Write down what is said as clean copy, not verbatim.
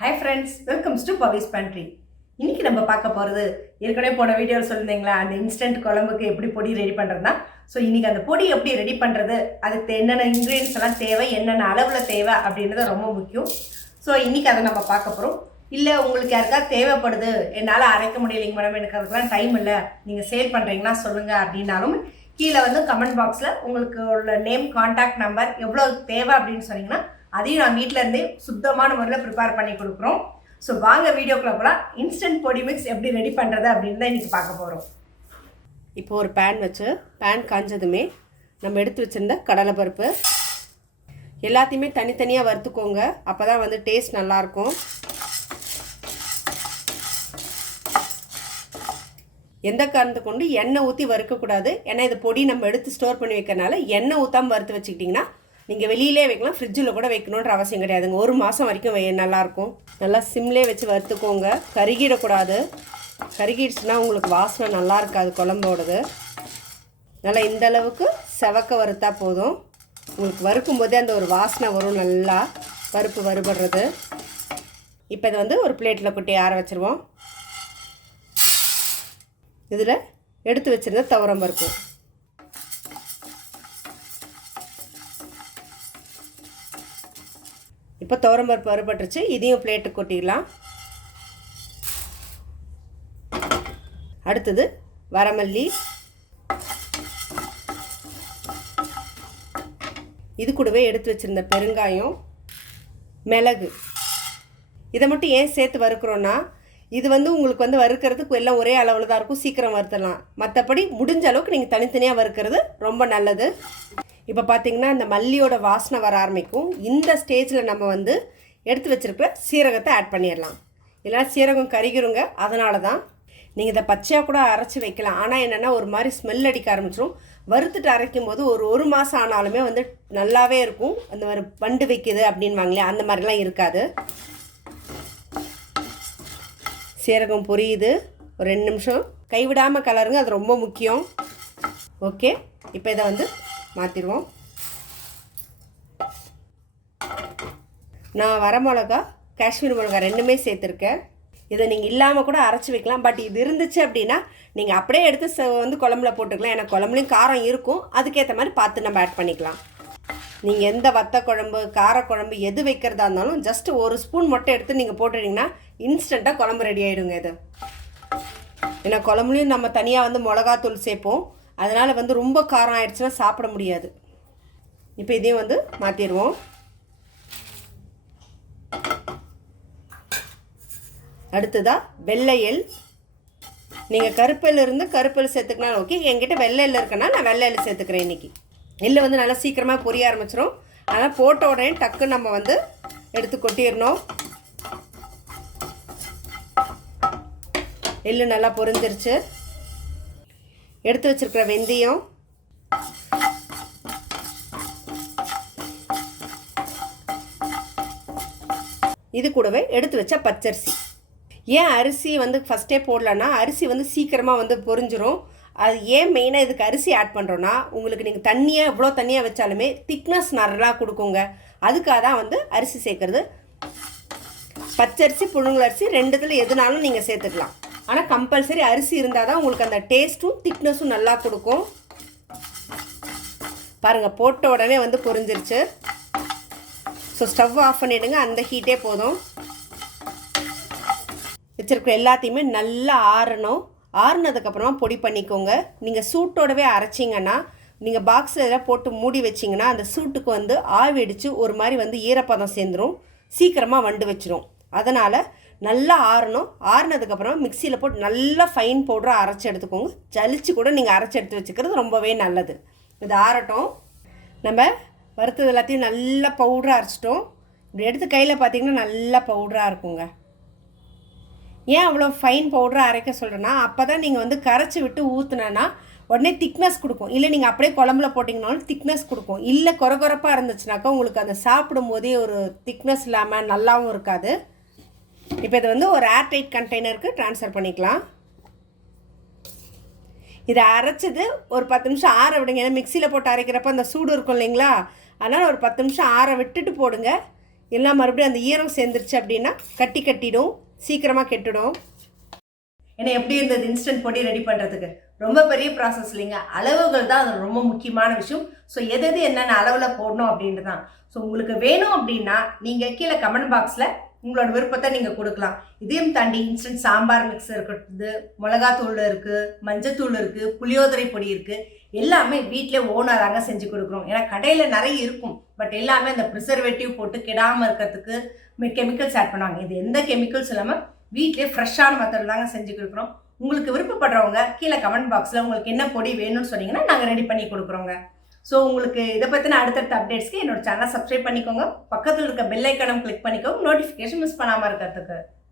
Hi friends, welcome to Pavi's Pantry. இன்னைக்கு நம்ம பார்க்க போகிறது ஏற்கனவே போன வீடியோவில் சொல்லியிருந்தீங்களா அந்த இன்ஸ்டன்ட் குழம்புக்கு எப்படி பொடி ரெடி பண்ணுறதுனா ஸோ இன்றைக்கி அந்த பொடி எப்படி ரெடி பண்ணுறது அதுக்கு என்னென்ன இன்க்ரீடியன்ஸ் எல்லாம் தேவை என்னென்ன அளவில் தேவை அப்படின்றது ரொம்ப முக்கியம். ஸோ இன்றைக்கி அதை நம்ம பார்க்க போகிறோம். இல்லை உங்களுக்கு யாருக்காவது தேவைப்படுது என்னால் அரைக்க முடியலைங்க மேடம் எனக்கு அதுக்கெலாம் டைம் இல்லை நீங்கள் சேல் பண்ணுறீங்கன்னா சொல்லுங்கள் அப்படின்னாலும் கீழே வந்து கமெண்ட் பாக்ஸில் உங்களுக்கு உள்ள நேம் கான்டாக்ட் நம்பர் எவ்வளோ தேவை அப்படின்னு சொன்னீங்கன்னா அதையும் நான் வீட்டில் இருந்தே சுத்தமான முறையில் ப்ரிப்பேர் பண்ணி கொடுக்குறோம். ஸோ வாங்க வீடியோக்குள்ள போகலாம். இன்ஸ்டன்ட் பொடி மிக்ஸ் எப்படி ரெடி பண்ணுறது அப்படின்னு தான் இன்றைக்கி பார்க்க போகிறோம். இப்போ ஒரு பேன் வச்சு பேன் காஞ்சதுமே நம்ம எடுத்து வச்சுருந்த கடலைப்பருப்பு எல்லாத்தையுமே தனித்தனியாக வறுத்துக்கோங்க. அப்போ தான் வந்து டேஸ்ட் நல்லாயிருக்கும். எந்த காரணத்தை கொண்டு எண்ணெய் ஊற்றி வறுக்கக்கூடாது. ஏன்னா இது பொடி நம்ம எடுத்து ஸ்டோர் பண்ணி வைக்கிறனால எண்ணெய் ஊற்றாமல் வறுத்து வச்சுக்கிட்டிங்கன்னா நீங்கள் வெளியிலே வைக்கலாம், ஃப்ரிட்ஜில் கூட வைக்கணுன்ற அவசியம் கிடையாதுங்க. ஒரு மாதம் வரைக்கும் நல்லாயிருக்கும். நல்லா சிம்லே வச்சு வறுத்துக்கோங்க. கருகிடக்கூடாது. கருகிடுச்சுன்னா உங்களுக்கு வாசனை நல்லா இருக்காது குழம்போடது. நல்லா இந்த அளவுக்கு செவக்க வறுத்தா போதும். உங்களுக்கு வறுக்கும் போதே அந்த ஒரு வாசனை வரும் நல்லா பருப்பு வறுபடுறது. இப்போ இதை வந்து ஒரு பிளேட்டில் கொட்டி ஆற வச்சுருவோம். இதில் எடுத்து வச்சுருந்த துவரம் பருப்பு இப்போ துவரம்பருப்பு வறுபட்டுருச்சு. இதையும் பிளேட்டுக்கு கொட்டிடலாம். அடுத்தது வரமல்லி, இது கூடவே எடுத்து வச்சுருந்த பெருங்காயம், மிளகு. இதை மட்டும் ஏன் சேர்த்து வறுக்கிறோன்னா இது வந்து உங்களுக்கு வந்து வறுக்கிறதுக்கு எல்லாம் ஒரே அளவில் தான் இருக்கும், சீக்கிரம் வறுத்தலாம். மற்றபடி முடிஞ்ச அளவுக்கு நீங்கள் தனித்தனியாக வறுக்கிறது ரொம்ப நல்லது. இப்போ பார்த்திங்கன்னா இந்த மல்லியோட வாசனை வர ஆரம்பிக்கும். இந்த ஸ்டேஜில் நம்ம வந்து எடுத்து வச்சுருக்கிற சீரகத்தை ஆட் பண்ணிடலாம். இல்லைனா சீரகம் கருகிருங்க. அதனால தான் நீங்கள் இதை பச்சையாக கூட அரைச்சி வைக்கலாம். ஆனால் என்னென்னா ஒரு மாதிரி ஸ்மெல் அடிக்க ஆரம்பிச்சிடும். வறுத்துட்டு அரைக்கும் போது ஒரு மாதம் ஆனாலுமே வந்து நல்லாவே இருக்கும். அந்த ஒரு வண்டு வைக்குது அப்படின்வாங்களே அந்த மாதிரிலாம் இருக்காது. சீரகம் பொரியுது. ஒரு 2 நிமிஷம் கைவிடாமல் கலருங்க, அது ரொம்ப முக்கியம். ஓகே, இப்போ இதை வந்து மாற்றிடுவோம். நான் வரமிளகா, காஷ்மீர் மிளகா ரெண்டுமே சேர்த்துருக்கேன். இதை நீங்கள் இல்லாமல் கூட அரைச்சி வைக்கலாம். பட் இது இருந்துச்சு அப்படின்னா நீங்கள் அப்படியே எடுத்து வந்து குழம்புல போட்டுக்கலாம். ஏன்னா குழம்புலையும் காரம் இருக்கும். அதுக்கேற்ற மாதிரி பார்த்து நம்ம ஆட் பண்ணிக்கலாம். நீங்கள் எந்த வத்த குழம்பு காரக்குழம்பு எது வைக்கிறதா இருந்தாலும் ஜஸ்ட் 1 ஸ்பூன் மட்டும் எடுத்து நீங்கள் போட்டுட்டிங்கன்னா இன்ஸ்டண்ட்டாக குழம்பு ரெடி ஆகிடுங்க. இது ஏன்னா குழம்புலையும் நம்ம தனியாக வந்து மிளகாத்தூள் சேர்ப்போம். அதனால் வந்து ரொம்ப காரம் ஆயிடுச்சுன்னா சாப்பிட முடியாது. இப்போ இதையும் வந்து மாற்றிடுவோம். அடுத்ததாக வெள்ளையல். நீங்கள் கருப்பெல் இருந்து கருப்பெல் சேர்த்துக்கினாலும் ஓகே. என்கிட்ட வெள்ளையில் இருக்குன்னா நான் வெள்ளையில் சேர்த்துக்கிறேன். இன்றைக்கி எள்ளு வந்து நல்லா சீக்கிரமாக பொரிய ஆரம்பிச்சிடும். அதனால் போட்ட உடனே டக்குன்னு நம்ம வந்து எடுத்து கொட்டிடணும். எள்ளு நல்லா பொரிஞ்சிருச்சு. எடுத்து வச்சிருக்கிற வெந்தயம், இது கூடவே எடுத்து வச்ச பச்சரிசி. ஏன் அரிசி வந்து ஃபஸ்ட்டே போடலன்னா அரிசி வந்து சீக்கிரமாக வந்து பொரிஞ்சிரும். அது ஏன் மெயினாக இதுக்கு அரிசி ஆட் பண்ணுறோன்னா உங்களுக்கு நீங்கள் தண்ணியாக எவ்வளோ தண்ணியாக வச்சாலுமே திக்னஸ் நல்லா கொடுக்குங்க. அதுக்காக தான் வந்து அரிசி சேர்க்குறது. பச்சரிசி புழுங்கலரிசி ரெண்டுத்தில் எதுனாலும் நீங்கள் சேர்த்துக்கலாம். ஆனால் கம்பல்சரி அரிசி இருந்தால் தான் உங்களுக்கு அந்த டேஸ்ட்டும் திக்னஸும் நல்லா கொடுக்கும். பாருங்கள், போட்ட உடனே வந்து பொரிஞ்சிருச்சு. ஸோ ஸ்டவ் ஆஃப் பண்ணிவிடுங்க. அந்த ஹீட்டே போதும். வச்சுருக்கிற எல்லாத்தையுமே நல்லா ஆறணும். ஆறுனதுக்கப்புறமா பொடி பண்ணிக்கோங்க. நீங்கள் சூட்டோடவே அரைச்சிங்கன்னா நீங்கள் பாக்ஸில் எல்லாம் போட்டு மூடி வச்சிங்கன்னா அந்த சூட்டுக்கு வந்து ஆவி அடித்து ஒரு மாதிரி வந்து ஈரப்பதம் சேர்ந்துடும், சீக்கிரமாக வண்டு வச்சிரும். அதனால் நல்லா ஆறணும். ஆறுனதுக்கப்புறம் மிக்சியில் போட்டு நல்லா ஃபைன் பவுடராக அரைச்சி எடுத்துக்கோங்க. ஜலிச்சு கூட நீங்கள் அரைச்சி எடுத்து வச்சுக்கிறது ரொம்பவே நல்லது. இது ஆறட்டும். நம்ம வறுத்தது எல்லாத்தையும் நல்லா பவுடராக அரைச்சிட்டோம். இப்படி எடுத்து கையில் பார்த்திங்கன்னா நல்லா பவுடராக இருக்குங்க. ஏன் அவ்வளோ ஃபைன் பவுடராக அரைக்க சொல்கிறேன்னா அப்போ தான் நீங்கள் வந்து கரைச்சி விட்டு ஊற்றுனா உடனே திக்னஸ் கொடுக்கும். இல்லை நீங்கள் அப்படியே குழம்புல போட்டிங்கனாலும் திக்னஸ் கொடுக்கும். இல்லை கொரகொரப்பாக இருந்துச்சுனாக்கா உங்களுக்கு அந்த சாப்பிடும் போதே ஒரு திக்னஸ் இல்லாமல் நல்லாவும் இருக்காது. இப்போ இதை வந்து ஒரு ஏர்டைட் கண்டெய்னருக்கு ட்ரான்ஸ்ஃபர் பண்ணிக்கலாம். இதை அரைச்சது ஒரு 10 நிமிஷம் ஆற விடுங்க. ஏன்னா மிக்சியில் போட்டு அரைக்கிறப்ப அந்த சூடு இருக்கும் இல்லைங்களா, அதனால் ஒரு 10 நிமிஷம் ஆற விட்டுட்டு போடுங்க. எல்லாம் மறுபடியும் அந்த ஈரம் சேர்ந்துருச்சு அப்படின்னா கட்டிடும், சீக்கிரமாக கெட்டுடும். ஏன்னா எப்படி இருந்தது இன்ஸ்டன்ட் பொடி ரெடி பண்ணுறதுக்கு? ரொம்ப பெரிய ப்ராசஸ் இல்லைங்க. அளவுகள் தான் அது ரொம்ப முக்கியமான விஷயம். ஸோ எது என்னென்ன அளவில் போடணும் அப்படின்ட்டு தான். ஸோ உங்களுக்கு வேணும் அப்படின்னா நீங்கள் கீழே கமெண்ட் பாக்ஸில் உங்களோட விருப்பத்தை நீங்கள் கொடுக்கலாம். இதையும் தாண்டி இன்ஸ்டன்ட் சாம்பார் மிக்ஸ் இருக்குது, மிளகாத்தூள் இருக்குது, மஞ்சத்தூள் இருக்குது, புளியோதரை பொடி இருக்குது. எல்லாமே வீட்டிலே ஓனராக செஞ்சு கொடுக்குறோம். ஏன்னா கடையில் நிறைய இருக்கும், பட் எல்லாமே அந்த ப்ரிசர்வேட்டிவ் போட்டு கெடாமல் இருக்கிறதுக்கு கெமிக்கல்ஸ் ஆட் பண்ணுவாங்க. இது எந்த கெமிக்கல்ஸ் இல்லாமல் வீட்டிலே ஃப்ரெஷ்ஷான மெத்தட் தாங்க செஞ்சு கொடுக்குறோம். உங்களுக்கு விருப்பப்படுறவங்க கீழே கமெண்ட் பாக்ஸில் உங்களுக்கு என்ன பொடி வேணும்னு சொன்னீங்கன்னா நாங்கள் ரெடி பண்ணி கொடுக்குறோங்க. ஸோ உங்களுக்கு இதை பற்றின அடுத்தடுத்த அப்டேட்ஸ்க்கு என்னோட சேனலை சப்ஸ்கிரைப் பண்ணிக்கோங்க. பக்கத்தில் இருக்க பெல் ஐக்கானம் கிளிக் பண்ணிக்கோங்க, நோட்டிஃபிகேஷன் மிஸ் பண்ணாமல் இருக்கிறதுக்கு.